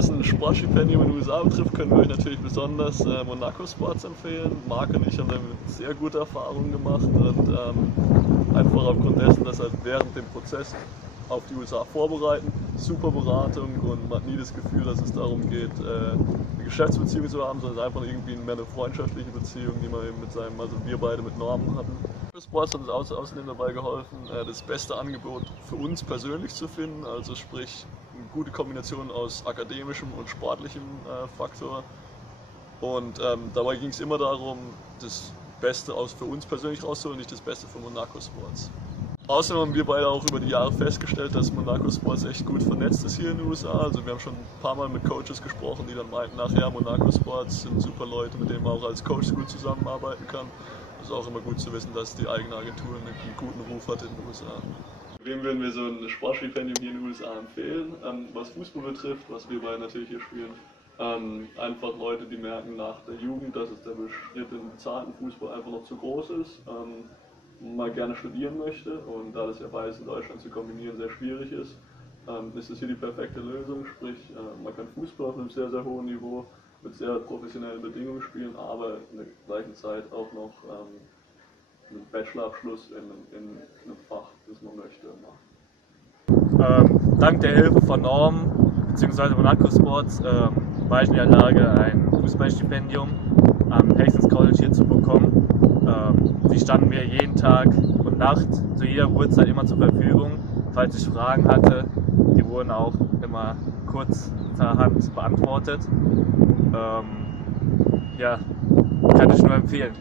Was ein Sportstipendium in den USA betrifft, können wir euch natürlich besonders Monaco Sports empfehlen. Marc und ich haben damit sehr gute Erfahrungen gemacht und einfach aufgrund dessen, dass halt während dem Prozess auf die USA vorbereiten, super Beratung und man hat nie das Gefühl, dass es darum geht, eine Geschäftsbeziehung zu haben, sondern es ist einfach irgendwie mehr eine freundschaftliche Beziehung, die man eben mit also wir beide mit Norman hatten. Sports hat uns außerdem dabei geholfen, das beste Angebot für uns persönlich zu finden, also sprich eine gute Kombination aus akademischem und sportlichem Faktor. Und dabei ging es immer darum, das Beste für uns persönlich rauszuholen, nicht das Beste für Monaco Sports. Außerdem haben wir beide auch über die Jahre festgestellt, dass Monaco Sports echt gut vernetzt ist hier in den USA. Also wir haben schon ein paar Mal mit Coaches gesprochen, die dann meinten, nachher Monaco Sports sind super Leute, mit denen man auch als Coach gut zusammenarbeiten kann. Es ist auch immer gut zu wissen, dass die eigene Agentur einen guten Ruf hat in den USA. Wem würden wir so ein Sportstipendium hier in den USA empfehlen? Was Fußball betrifft, was wir beide natürlich hier spielen, einfach Leute, die merken nach der Jugend, dass es der Schritt in bezahlten Fußball einfach noch zu groß ist, mal gerne studieren möchte und da das ja beides in Deutschland zu kombinieren sehr schwierig ist, ist es hier die perfekte Lösung, sprich man kann Fußball auf einem sehr, sehr hohen Niveau mit sehr professionellen Bedingungen spielen, aber in der gleichen Zeit auch noch einen Bachelorabschluss in einem Fach, das man möchte, machen. Dank der Hilfe von Norm bzw. Monaco Sports war ich in der Lage, ein Fußballstipendium am Hastings College hier zu bekommen. Sie standen mir jeden Tag und Nacht zu jeder Uhrzeit immer zur Verfügung, falls ich Fragen hatte. Die wurden auch immer kurzerhand beantwortet. Ja, kann ich nur empfehlen.